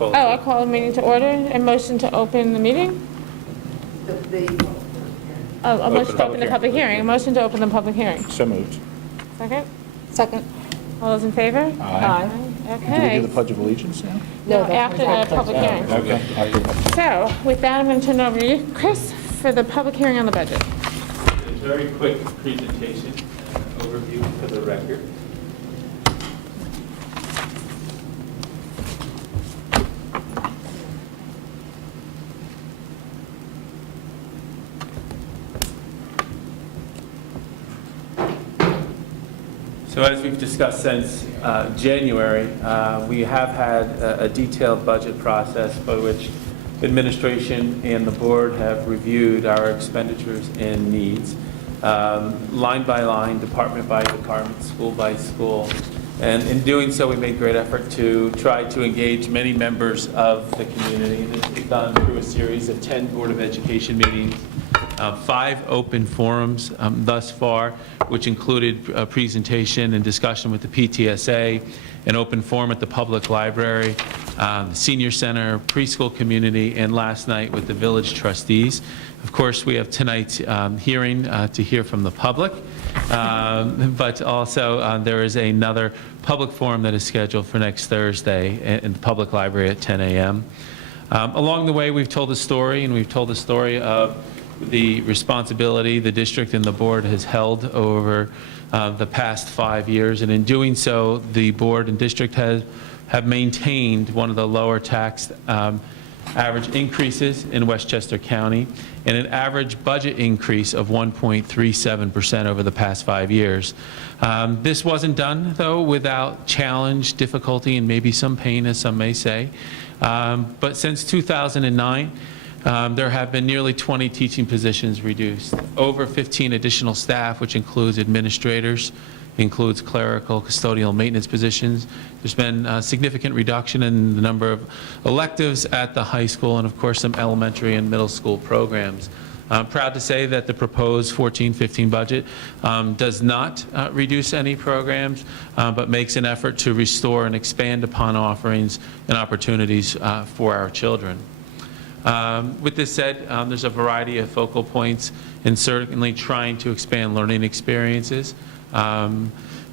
call. I'll call the meeting to order. A motion to open the meeting? Oh, a motion to open the public hearing. A motion to open the public hearing. So moved. Second? Second. All those in favor? Aye. Do we do Okay. the Pledge of Allegiance now? No, after the public hearing. Okay. So with that, I'm going to turn it over to you, Chris, for the public hearing on the budget. A very quick presentation, overview for the record. So as we've discussed since January, we have had a detailed budget process by which administration and the board have reviewed our expenditures and needs, line by line, department by department, school by school. And in doing so, we made great effort to try to engage many members of the community. This was done through a series of 10 Board of Education meetings, 5 open forums thus far, which included a presentation and discussion with the PTSA, an open forum at the public library, the senior center, preschool community, and last night with the village trustees. Of course, we have tonight's hearing to hear from the public, but also there is another public forum that is scheduled for next Thursday in the public library at 10 a.m. Along the way, we've told a story, and we've told the story of the responsibility the district and the board has held over the past 5 years, and in doing so, the board and district have maintained one of the lower tax average increases in Westchester County and an average budget increase of 1.37% over the past 5 years. This wasn't done, though, without challenge, difficulty, and maybe some pain, as some may say. But since 2009, there have been nearly 20 teaching positions reduced, over 15 additional staff, which includes administrators, includes clerical, custodial, maintenance positions. There's been a significant reduction in the number of electives at the high school and, of course, some elementary and middle school programs. I'm proud to say that the proposed 14-15 budget does not reduce any programs, but makes an effort to restore and expand upon offerings and opportunities for our children. With this said, there's a variety of focal points in certainly trying to expand learning experiences,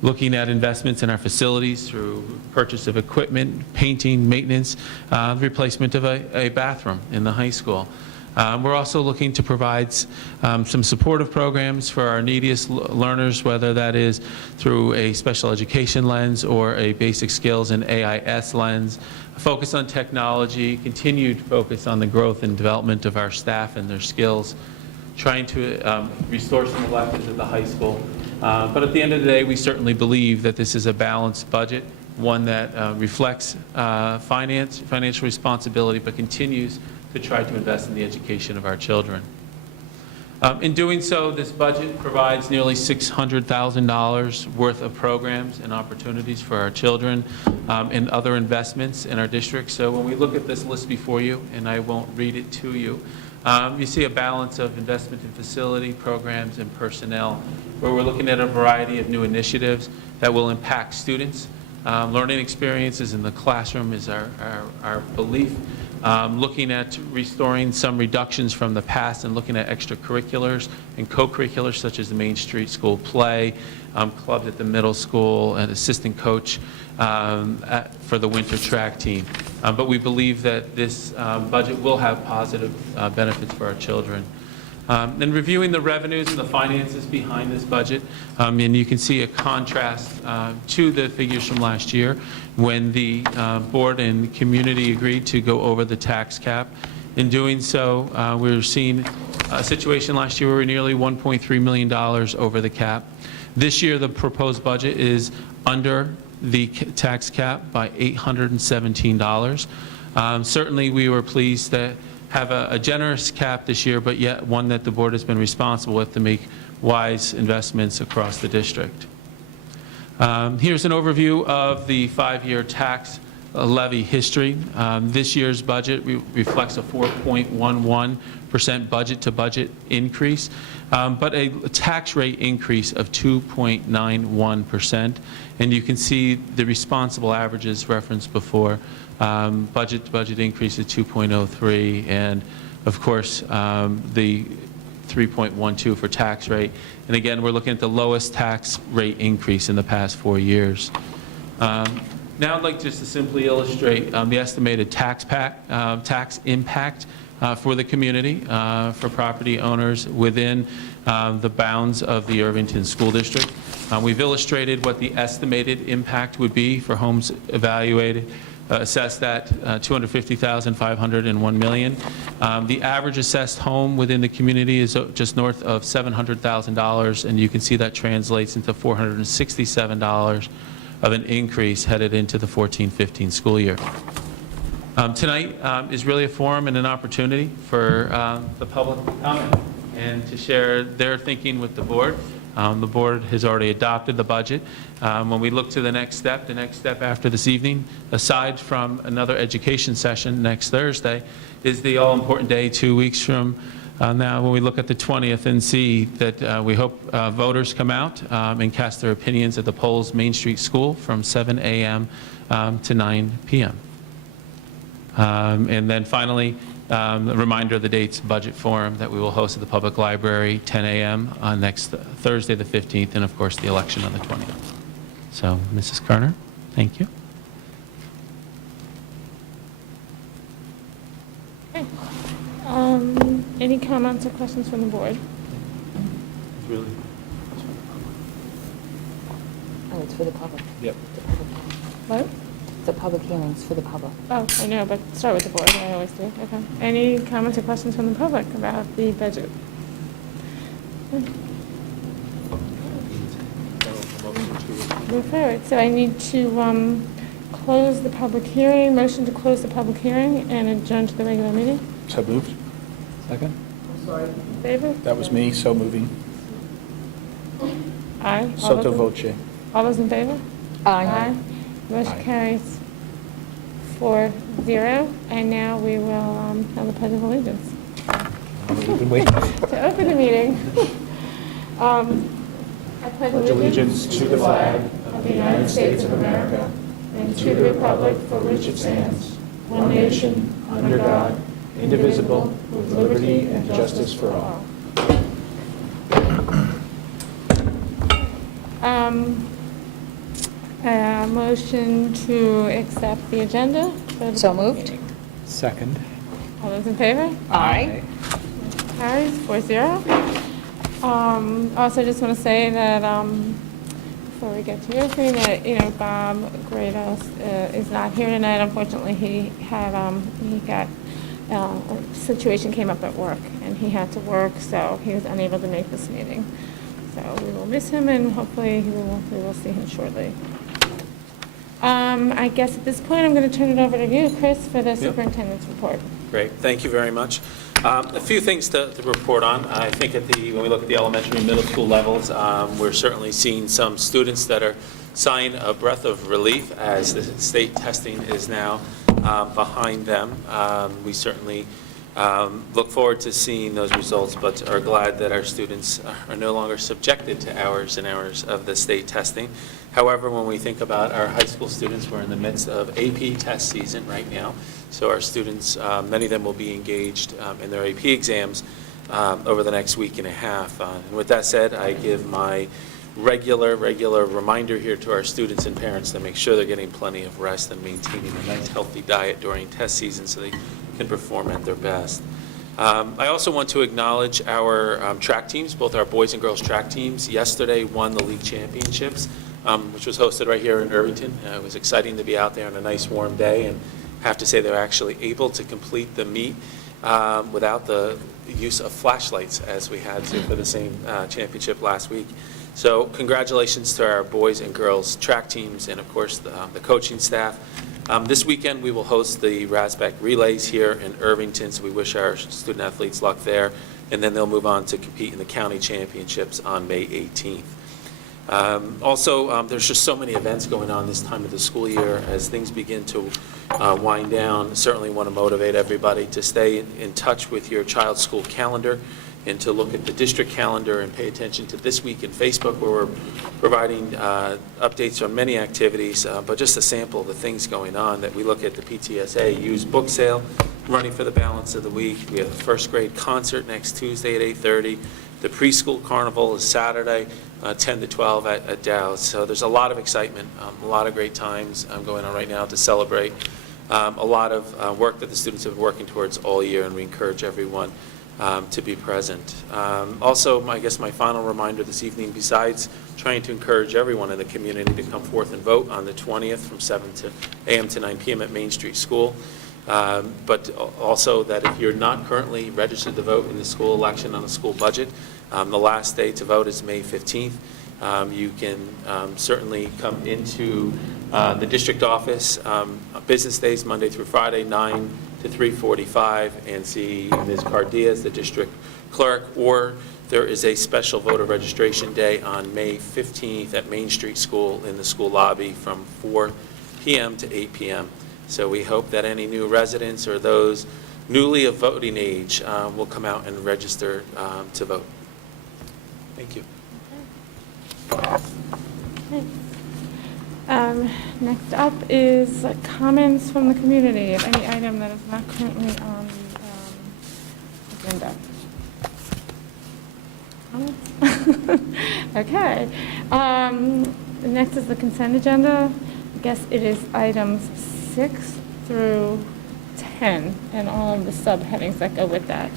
looking at investments in our facilities through purchase of equipment, painting, maintenance, replacement of a bathroom in the high school. We're also looking to provide some supportive programs for our neediest learners, whether that is through a special education lens or a basic skills and AIS lens, a focus on technology, continued focus on the growth and development of our staff and their skills, trying to restore some electives at the high school. But at the end of the day, we certainly believe that this is a balanced budget, one that reflects financial responsibility, but continues to try to invest in the education of our children. In doing so, this budget provides nearly $600,000 worth of programs and opportunities for our children and other investments in our district. So when we look at this list before you, and I won't read it to you, you see a balance of investment in facility, programs, and personnel, where we're looking at a variety of new initiatives that will impact students. Learning experiences in the classroom is our belief. Looking at restoring some reductions from the past and looking at extracurriculars and co-curriculars such as the Main Street School play, clubs at the middle school, and assistant coach for the winter track team. But we believe that this budget will have positive benefits for our children. And reviewing the revenues and the finances behind this budget, and you can see a contrast to the figures from last year when the board and community agreed to go over the tax cap. In doing so, we were seeing a situation last year where we were nearly $1.3 million over the cap. This year, the proposed budget is under the tax cap by $817. Certainly, we were pleased that have a generous cap this year, but yet one that the board has been responsible with to make wise investments across the district. Here's an overview of the 5-year tax levy history. This year's budget reflects a 4.11% budget-to-budget increase, but a tax rate increase of 2.91%. And you can see the responsible averages referenced before. Budget-to-budget increase is 2.03, and of course, the 3.12 for tax rate. And again, we're looking at the lowest tax rate increase in the past 4 years. Now I'd like just to simply illustrate the estimated tax impact for the community, for property owners within the bounds of the Irvington School District. We've illustrated what the estimated impact would be for homes evaluated, assessed at $250,500 and $1 million. The average assessed home within the community is just north of $700,000, and you can see that translates into $467 of an increase headed into the 14-15 school year. Tonight is really a forum and an opportunity for the public to comment and to share their thinking with the board. The board has already adopted the budget. When we look to the next step after this evening, aside from another education session next Thursday, is the all-important day 2 weeks from now when we look at the 20th and see that we hope voters come out and cast their opinions at the polls Main Street School from 7 a.m. To 9 p.m. And then finally, a reminder of the date's budget forum that we will host at the Public Library, 10 a.m. on next Thursday, the 15th, and of course the election on the 20th. So, Mrs. Carter, thank you. Okay. Any comments or questions from the board? Really? Oh, it's for the public. Yep. The public hearing. What? The public hearings for the public. Oh, I know, but start with the board, I always do. Okay. Any comments or questions from the public about the budget? Move forward. So I need to close the public hearing, motion to close the public hearing and adjourn to the regular meeting. So moved. Second? In favor? That was me, so moving. Aye. Sotto voce. All those in favor? Aye. Motion Aye. carries 4-0. And now we will have the Pledge of Allegiance. We've been waiting. To open the meeting, I pledge Allegiance to the flag of the United States of America and to the republic for which it stands, one nation, under God, indivisible, with liberty and justice for all. Motion to accept the agenda. for the So public moved. meeting. Second. All those in favor? Aye. Carries 4-0. Also, just want to say that before we get to your thing, that Bob Grados is not here tonight. Unfortunately, he got a situation came up at work, and he had to work, so he was unable to make this meeting. So we will miss him, and hopefully we will see him shortly. I guess at this point, I'm going to turn it over to you, Chris, for the superintendent's report. Great, thank you very much. A few things to report on. I think when we look at the elementary and middle school levels, we're certainly seeing some students that are sighing a breath of relief as the state testing is now behind them. We certainly look forward to seeing those results, but are glad that our students are no longer subjected to hours and hours of the state testing. However, when we think about our high school students, we're in the midst of AP test season right now. So our students, many of them will be engaged in their AP exams over the next week and a half. And with that said, I give my regular reminder here to our students and parents to make sure they're getting plenty of rest and maintaining a nice healthy diet during test season so they can perform at their best. I also want to acknowledge our track teams, both our boys and girls track teams. Yesterday won the league championships, which was hosted right here in Irvington. It was exciting to be out there on a nice warm day, and have to say they're actually able to complete the meet without the use of flashlights as we had to for the same championship last week. So congratulations to our boys and girls track teams and of course the coaching staff. This weekend we will host the RASBAC relays here in Irvington, so we wish our student athletes luck there, and then they'll move on to compete in the county championships on May 18th. Also, there's just so many events going on this time of the school year. As things begin to wind down, certainly want to motivate everybody to stay in touch with your child's school calendar and to look at the district calendar and pay attention to This Week in Facebook, where we're providing updates on many activities, but just a sample of the things going on that we look at. The PTSA used book sale running for the balance of the week. We have the first grade concert next Tuesday at 8:30. The preschool carnival is Saturday, 10 to 12 at Dow's. So there's a lot of excitement, a lot of great times going on right now to celebrate. A lot of work that the students have been working towards all year, and we encourage everyone to be present. Also, I guess my final reminder this evening, besides trying to encourage everyone in the community to come forth and vote on the 20th from 7 a.m. to 9 p.m. at Main Street School, but also that if you're not currently registered to vote in the school election on the school budget, the last day to vote is May 15th. You can certainly come into the district office business days, Monday through Friday, 9 to 3:45, and see Ms. Cardiaz, the district clerk, or there is a special voter registration day on May 15th at Main Street School in the school lobby from 4 p.m. to 8 p.m. So we hope that any new residents or those newly of voting age will come out and register to vote. Thank you. Next up is comments from the community of any item that is not currently on the agenda. Comments? Okay. Next is the consent agenda. I guess it is items 6 through 10 and all of the subheadings that go with that.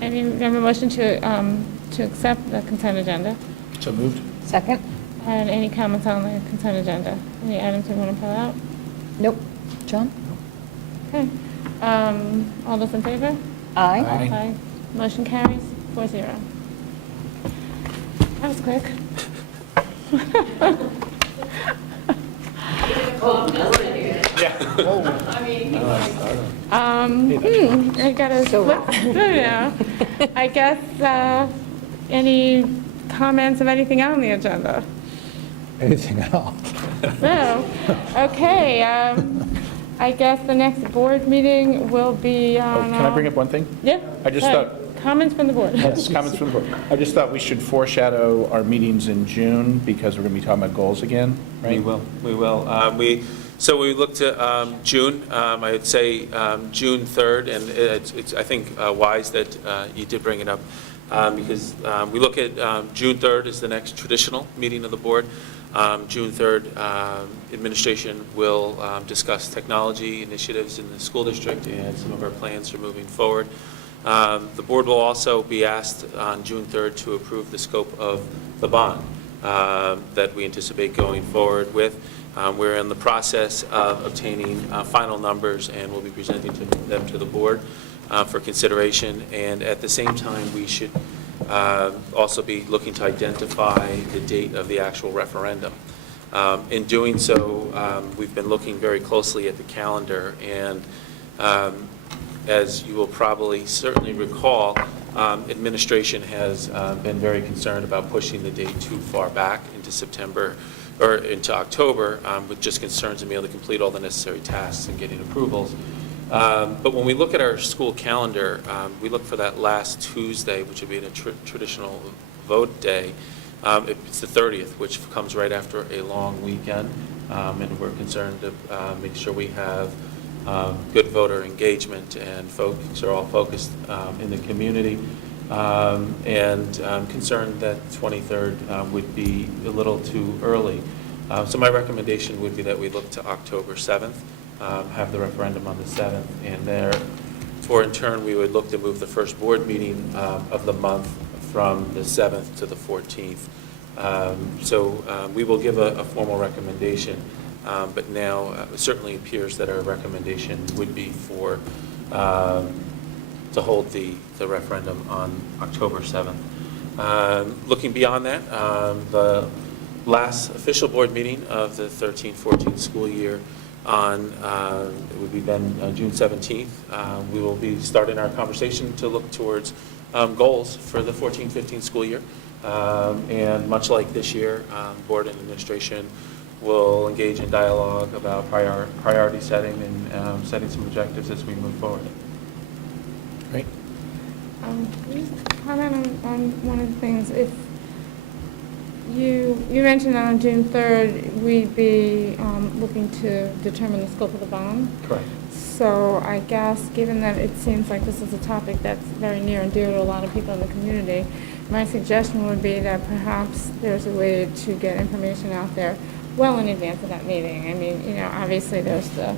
Any motion to accept the consent agenda? So moved. Second? And any comments on the consent agenda? Any items we want to pull out? Nope. John? Okay. All those in favor? Aye. Aye. Motion carries 4-0. That was quick. I gotta flip through now. I guess, any comments of anything on the agenda? Anything else? No. Okay, I guess the next board meeting will be on... Can I bring up one thing? Yeah. I just sorry. thought- Comments from the board. Yes, comments from the board. I just thought we should foreshadow our meetings in June because we're going to be talking about goals again, right? We will. So we look to June, I would say June 3rd, and it's I think, wise that you did bring it up, because we look at June 3rd is the next traditional meeting of the board. June 3rd, administration will discuss technology initiatives in the school district and some of our plans for moving forward. The board will also be asked on June 3rd to approve the scope of the bond that we anticipate going forward with. We're in the process of obtaining final numbers, and we'll be presenting them to the board for consideration. And at the same time, we should also be looking to identify the date of the actual referendum. In doing so, we've been looking very closely at the calendar, and as you will probably certainly recall, administration has been very concerned about pushing the date too far back into September or into October, with just concerns of being able to complete all the necessary tasks and getting approvals. But when we look at our school calendar, we look for that last Tuesday, which would be a traditional vote day. It's the 30th, which comes right after a long weekend, and we're concerned to make sure we have good voter engagement and folks are all focused in the community, and concerned that 23rd would be a little too early. So my recommendation would be that we look to October 7th, have the referendum on the 7th, and therefore in turn we would look to move the first board meeting of the month from the 7th to the 14th. So we will give a formal recommendation. But now it certainly appears that our recommendation would be for to hold the referendum on October 7th. Looking beyond that, the last official board meeting of the 13-14 school year it would be then June 17th. We will be starting our conversation to look towards goals for the 14-15 school year. And much like this year, board and administration will engage in dialogue about priority setting and setting some objectives as we move forward. Great. Can you just comment on one of the things? If you mentioned that on June 3rd, we'd be looking to determine the scope of the bond. Correct. So I guess, given that it seems like this is a topic that's very near and dear to a lot of people in the community, my suggestion would be that perhaps there's a way to get information out there well in advance of that meeting. I mean, obviously there's the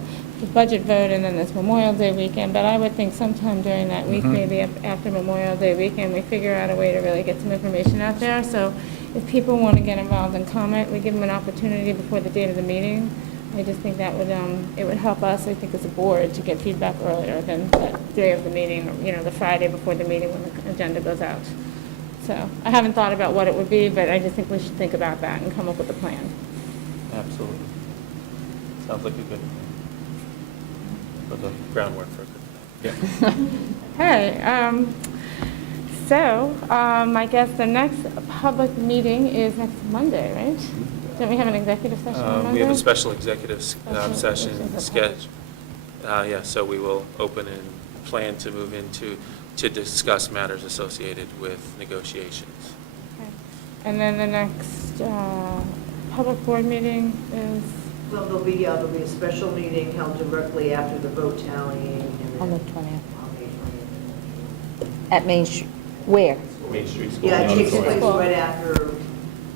budget vote and then there's Memorial Day weekend, but I would think sometime during that week, maybe after Memorial Day weekend, we figure out a way to really get some information out there. So if people want to get involved and comment, we give them an opportunity before the date of the meeting. I just think that would, it would help us, I think, as a board to get feedback earlier than that day of the meeting, or, the Friday before the meeting when the agenda goes out. So I haven't thought about what it would be, but I just think we should think about that and come up with a plan. Absolutely. Sounds like a good, for the groundwork for a good thing. Yeah. Okay, so I guess the next public meeting is next Monday, right? Don't we have an executive session on Monday? We have a special executive Special session executive scheduled. Yeah, so we will open and plan to move into, to discuss matters associated with negotiations. Okay. And then the next public board meeting is? Well, there'll be a special meeting held directly after the vote tallying. And On the then 20th. On May 20th. At Main Street, where? Main Street School. Yeah, it takes Auditorium. place right after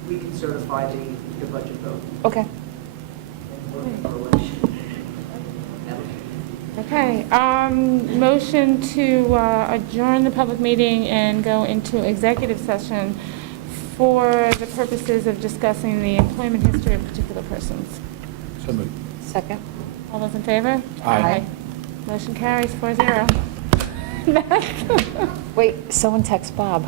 we can certify the budget vote. Okay. And we're for election. Okay, motion to adjourn the public meeting and go into executive session for the purposes of discussing the employment history of particular persons. So moved. Second. All those in favor? Aye. Motion carries 4-0. Wait, someone text Bob.